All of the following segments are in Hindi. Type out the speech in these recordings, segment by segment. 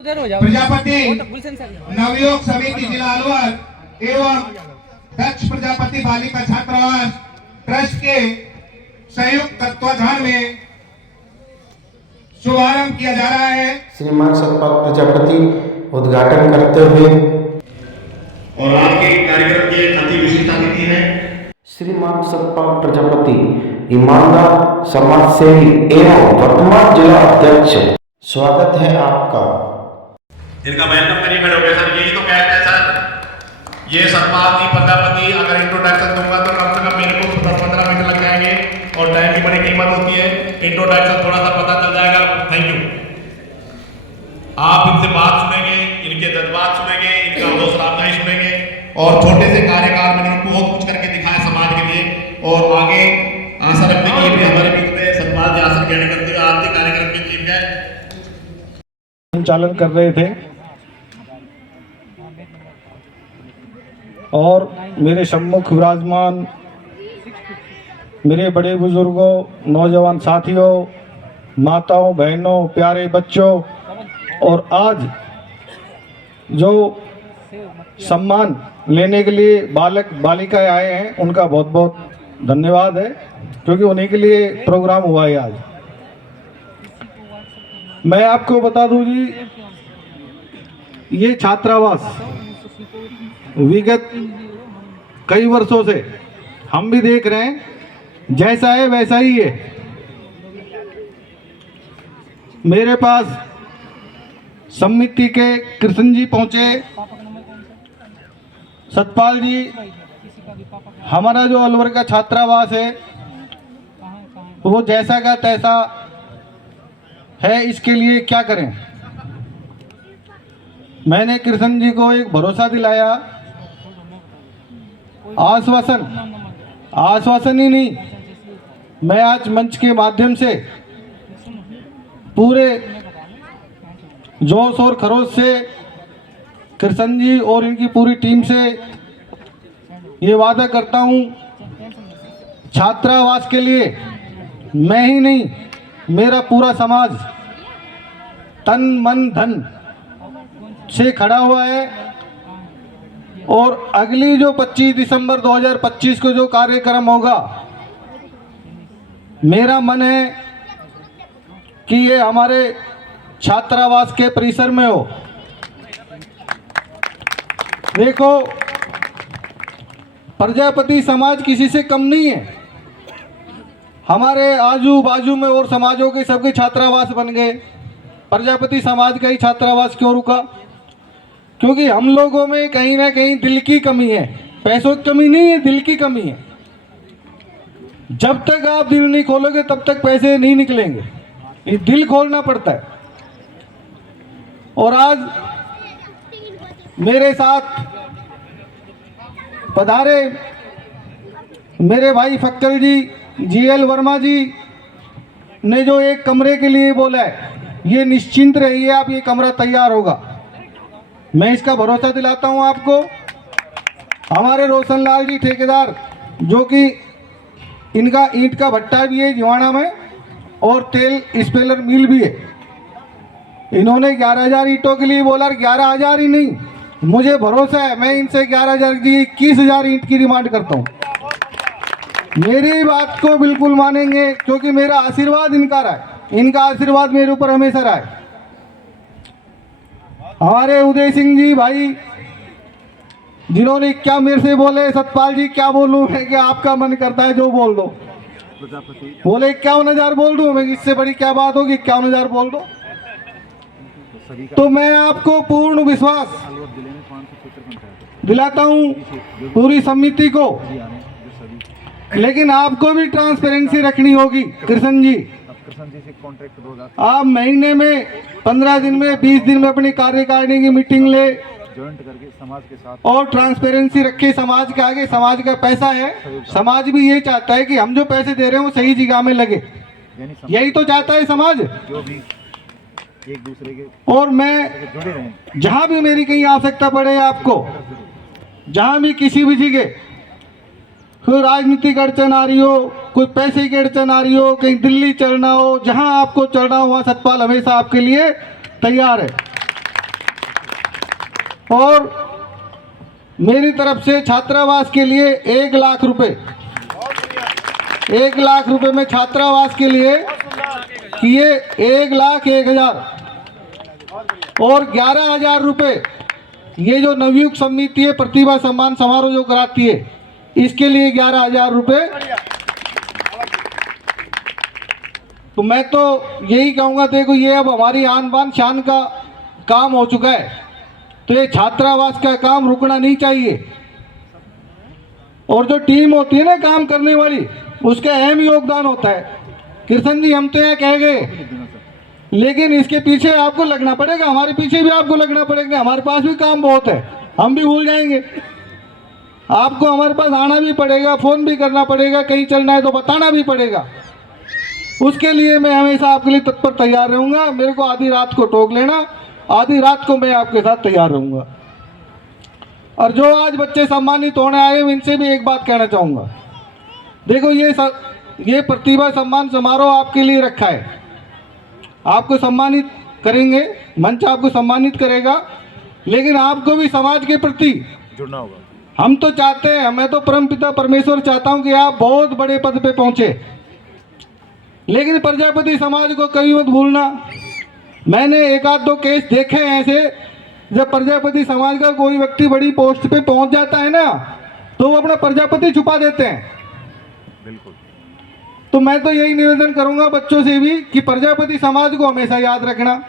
प्रजापति नवयुग समिति जिला अलवर एवं दक्ष प्रजापति बालिका छात्रावास ट्रस्ट के संयुक्त तत्वाधान में शुभारंभ किया जा रहा है। श्रीमान सतपाल प्रजापति उद्घाटन करते हुए और आपके कार्यक्रम के अति विशिष्ट अतिथि हैं श्रीमान सतपाल प्रजापति ईमानदार समाज सेवी एवं वर्तमान जिला अध्यक्ष, स्वागत है आपका। इनका वेलकम करिए, खड़े हो गए सर। यही तो कहते हैं सर, ये सतपाल जी प्रजापति अगर इंट्रोडक्शन दूंगा तो कम से कम मेरे को 10-15 मिनट लग जाएंगे और टाइम की बड़ी कीमत होती है। इंट्रोडक्शन थोड़ा सा पता चल जाएगा। Thank you. आप इनसे बात सुनेंगे, इनके जज्बात सुनेंगे, इनका हौसला अफजाई सुनेंगे और छोटे से कार्यकाल में इन्होंने बहुत कुछ करके दिखाया समाज के लिए। और आगे आशा रखते हैं कि हमारे बीच में सतपाल जी आसन ग्रहण करते हुए आज के कार्यक्रम के चीफ गेस्ट संचालन कर रहे थे और मेरे सम्मुख विराजमान मेरे बड़े बुजुर्गों, नौजवान साथियों, माताओं, बहनों, प्यारे बच्चों और आज जो सम्मान लेने के लिए बालक बालिकाएं आए हैं उनका बहुत बहुत धन्यवाद है, क्योंकि उन्हीं के लिए प्रोग्राम हुआ है आज। मैं आपको बता दूं जी, ये छात्रावास विगत कई वर्षों से हम भी देख रहे हैं, जैसा है वैसा ही है। मेरे पास समिति के कृष्ण जी पहुंचे, सतपाल जी, हमारा जो अलवर का छात्रावास है वो जैसा का तैसा है, इसके लिए क्या करें। मैंने कृष्ण जी को एक भरोसा दिलाया, आश्वासन ही नहीं, मैं आज मंच के माध्यम से पूरे जोश और खरोश से कृष्ण जी और इनकी पूरी टीम से ये वादा करता हूँ, छात्रावास के लिए मैं ही नहीं, मेरा पूरा समाज तन मन धन से खड़ा हुआ है। और अगली जो 25 दिसंबर 2025 को जो कार्यक्रम होगा, मेरा मन है कि ये हमारे छात्रावास के परिसर में हो। देखो, प्रजापति समाज किसी से कम नहीं है। हमारे आजू बाजू में और समाजों के सबके छात्रावास बन गए, प्रजापति समाज का ही छात्रावास क्यों रुका? क्योंकि हम लोगों में कहीं ना कहीं दिल की कमी है। पैसों की कमी नहीं है, दिल की कमी है। जब तक आप दिल नहीं खोलोगे तब तक पैसे नहीं निकलेंगे, ये दिल खोलना पड़ता है। और आज मेरे साथ पधारे मेरे भाई फक्कर जी, जीएल वर्मा जी ने जो एक कमरे के लिए बोला है, ये निश्चिंत रहिए, आप ये कमरा तैयार होगा। मैं इसका भरोसा दिलाता हूं आपको। हमारे रोशन लाल जी ठेकेदार, जो कि इनका ईंट का भट्टा भी है जिवाणा में और तेल स्पेलर मिल भी है, इन्होंने 11,000 ईंटों के लिए बोला। 11,000 ही नहीं, मुझे भरोसा है, मैं इनसे 11,000 की 21,000 ईंट की डिमांड करता हूं। मेरी बात को बिल्कुल मानेंगे, क्योंकि मेरा आशीर्वाद इनका रहा है, इनका आशीर्वाद मेरे ऊपर हमेशा रहा है। हमारे उदय सिंह जी भाई, जिन्होंने क्या मेरे से बोले, सतपाल जी क्या बोलूं मैं, कि आपका मन करता है जो बोल दो। बोले 51,000 बोल दूं मैं, इससे बड़ी क्या बात होगी, 51,000 बोल दो। तो मैं आपको पूर्ण विश्वास दिलाता हूं पूरी समिति को, लेकिन आपको भी ट्रांसपेरेंसी रखनी होगी। कृष्ण जी, आप महीने में 15 दिन में 20 दिन में अपनी कार्यकारिणी की मीटिंग ले, जॉइंट करके समाज के साथ और ट्रांसपेरेंसी रखे समाज के आगे। समाज का पैसा है, समाज भी ये चाहता है कि हम जो पैसे दे रहे हैं वो सही जगह में लगे, यही तो चाहता है समाज, जो भी एक दूसरे के। और मैं जहां भी मेरी कहीं आवश्यकता पड़े आपको, जहां भी किसी भी जगह कोई राजनीतिक अड़चन आ रही हो, कोई पैसे की अड़चन आ रही हो, कहीं दिल्ली चलना हो, जहां आपको चलना हो वहां सतपाल हमेशा आपके लिए तैयार है। और मेरी तरफ से छात्रावास के लिए 1 लाख रुपए, 1 लाख रुपए में छात्रावास के लिए किए 1,01,000 और 11,000 रुपए ये जो नवयुग समिति है प्रतिभा सम्मान समारोह जो कराती है इसके लिए 11,000 रुपए। तो मैं तो यही कहूँगा, देखो ये अब हमारी आन बान शान का काम हो चुका है, तो ये छात्रावास का काम रुकना नहीं चाहिए। और जो टीम होती है ना काम करने वाली, उसका अहम योगदान होता है। कृष्ण जी हम तो यहाँ कह गए, लेकिन इसके पीछे आपको लगना पड़ेगा, हमारे पीछे भी आपको लगना पड़ेगा। हमारे पास भी काम बहुत है, हम भी भूल जाएंगे। आपको हमारे पास आना भी पड़ेगा, फ़ोन भी करना पड़ेगा, कहीं चलना है तो बताना भी पड़ेगा। उसके लिए मैं हमेशा आपके लिए तत्पर तैयार रहूँगा। मेरे को आधी रात को टोक लेना, आधी रात को मैं आपके साथ तैयार रहूँगा। और जो आज बच्चे सम्मानित होने आए हैं इनसे भी एक बात कहना चाहूँगा। देखो ये प्रतिभा सम्मान समारोह आपके लिए रखा है, आपको सम्मानित करेंगे, मंच आपको सम्मानित करेगा, लेकिन आपको भी समाज के प्रति जुड़ना होगा। हम तो चाहते हैं, मैं तो परमपिता परमेश्वर चाहता हूं कि आप बहुत बड़े पद पे पहुंचे, लेकिन प्रजापति समाज को कभी मत भूलना। मैंने 1-2 केस देखे हैं ऐसे, जब प्रजापति समाज का कोई व्यक्ति बड़ी पोस्ट पे पहुंच जाता है ना, तो वो अपना प्रजापति छुपा देते हैं। बिल्कुल। तो मैं तो यही निवेदन करूंगा बच्चों से भी कि प्रजापति समाज को हमेशा याद रखना।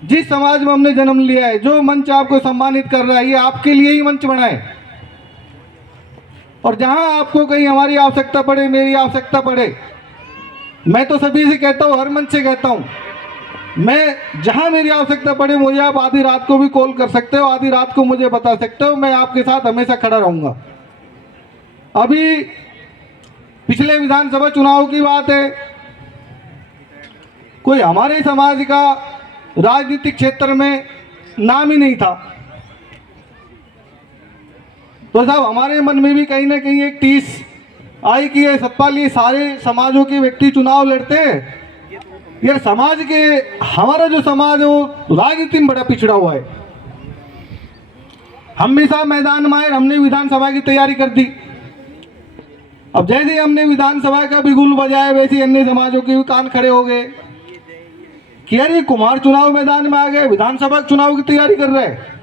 जिस समाज में हमने जन्म लिया है, जो मंच आपको सम्मानित कर रहा है, ये आपके लिए ही मंच बना है। और जहां आपको कहीं हमारी आवश्यकता पड़े, मेरी आवश्यकता पड़े, मैं तो सभी से कहता हूं, हर मंच से कहता हूं, मैं जहां मेरी आवश्यकता पड़े मुझे आप आधी रात को भी कॉल कर सकते हो, आधी रात को मुझे बता सकते हो, मैं आपके साथ हमेशा खड़ा रहूंगा। अभी पिछले विधानसभा चुनाव की बात है, कोई हमारे समाज का राजनीतिक क्षेत्र में नाम ही नहीं था, तो साहब हमारे मन में भी कहीं ना कहीं एक टीस आई कि ये सतपाल, ये सारे समाजों के व्यक्ति चुनाव लड़ते हैं, यार समाज के, हमारा जो समाज है वो राजनीति में बड़ा पिछड़ा हुआ है। हम भी साहब मैदान में आए, हमने विधानसभा की तैयारी कर दी। अब जैसे ही हमने विधानसभा का बिगुल बजाया, वैसे ही अन्य समाजों के भी कान खड़े हो गए कि यार ये कुमार चुनाव मैदान में आ गए, विधानसभा चुनाव की तैयारी कर रहे हैं,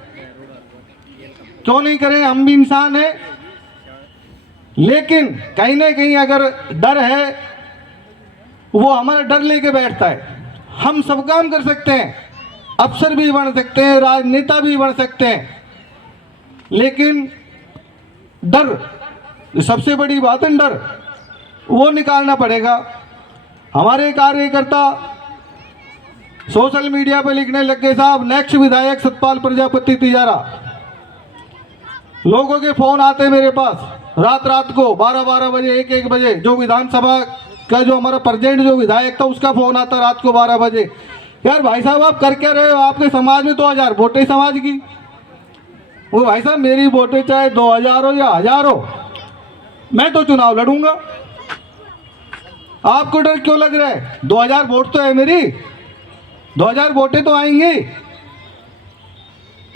क्यों नहीं करें, हम भी इंसान हैं। लेकिन कहीं ना कहीं अगर डर है, वो हमारा डर लेके बैठता है। हम सब काम कर सकते हैं, अफसर भी बन सकते हैं, राजनेता भी बन सकते हैं, लेकिन डर, सबसे बड़ी बात है डर, वो निकालना पड़ेगा। हमारे कार्यकर्ता सोशल मीडिया पर लिखने लग गए, साहब नेक्स्ट विधायक सतपाल प्रजापति तिजारा। लोगों के फोन आते मेरे पास रात को 12 बजे, 1 बजे, जो विधानसभा का जो हमारा प्रेजेंट जो विधायक था उसका फोन आता रात को 12 बजे, यार भाई साहब आप कर क्या रहे हो, आपके समाज में 2000 वोटें समाज की। वो भाई साहब मेरी वोटें चाहे 2000 हो या 1000 हो, मैं तो चुनाव लड़ूंगा। आपको डर क्यों लग रहा है? 2000 वोट तो है मेरी, 2000 वोटें तो आएंगे।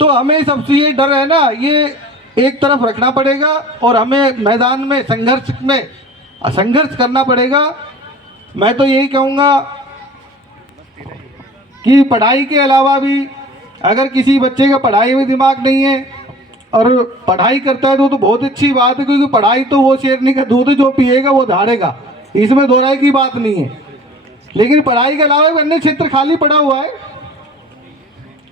तो हमें सबसे ये डर है ना, ये एक तरफ रखना पड़ेगा और हमें मैदान में संघर्ष करना पड़ेगा। मैं तो यही कहूँगा कि पढ़ाई के अलावा भी अगर किसी बच्चे का पढ़ाई में दिमाग नहीं है और पढ़ाई करता है तो बहुत अच्छी बात है, क्योंकि पढ़ाई तो वो शेरनी का दूध जो पिएगा वो धारेगा, इसमें दोहराई की बात नहीं है। लेकिन पढ़ाई के अलावा भी अन्य क्षेत्र खाली पड़ा हुआ है।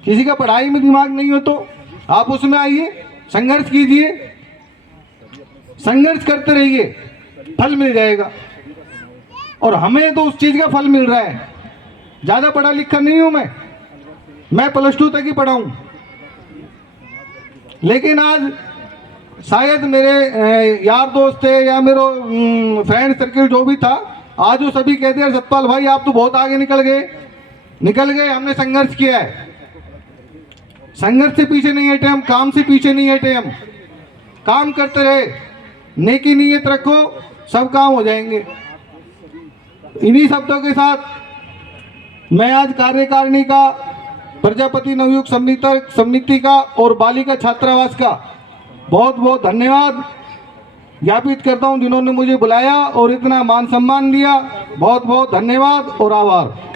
किसी का पढ़ाई में दिमाग नहीं हो तो आप उसमें आइए, संघर्ष कीजिए, संघर्ष करते रहिए, फल मिल जाएगा। और हमें तो उस चीज़ का फल मिल रहा है। ज़्यादा पढ़ा लिखा नहीं हूँ मैं +2 तक ही पढ़ा हूँ, लेकिन आज शायद मेरे यार दोस्त थे या मेरे फ्रेंड सर्किल जो भी था, आज वो सभी कहते हैं सतपाल भाई आप तो बहुत आगे निकल गए। हमने संघर्ष किया है, संघर्ष से पीछे नहीं हटे हम, काम से पीछे नहीं हटे हम, काम करते रहे, नेकी नीयत रखो, सब काम हो जाएंगे। इन्हीं शब्दों के साथ मैं आज कार्यकारिणी का प्रजापति नवयुग समिति का और बालिका छात्रावास का बहुत बहुत धन्यवाद ज्ञापित करता हूं, जिन्होंने मुझे बुलाया और इतना मान सम्मान दिया। बहुत बहुत धन्यवाद और आभार।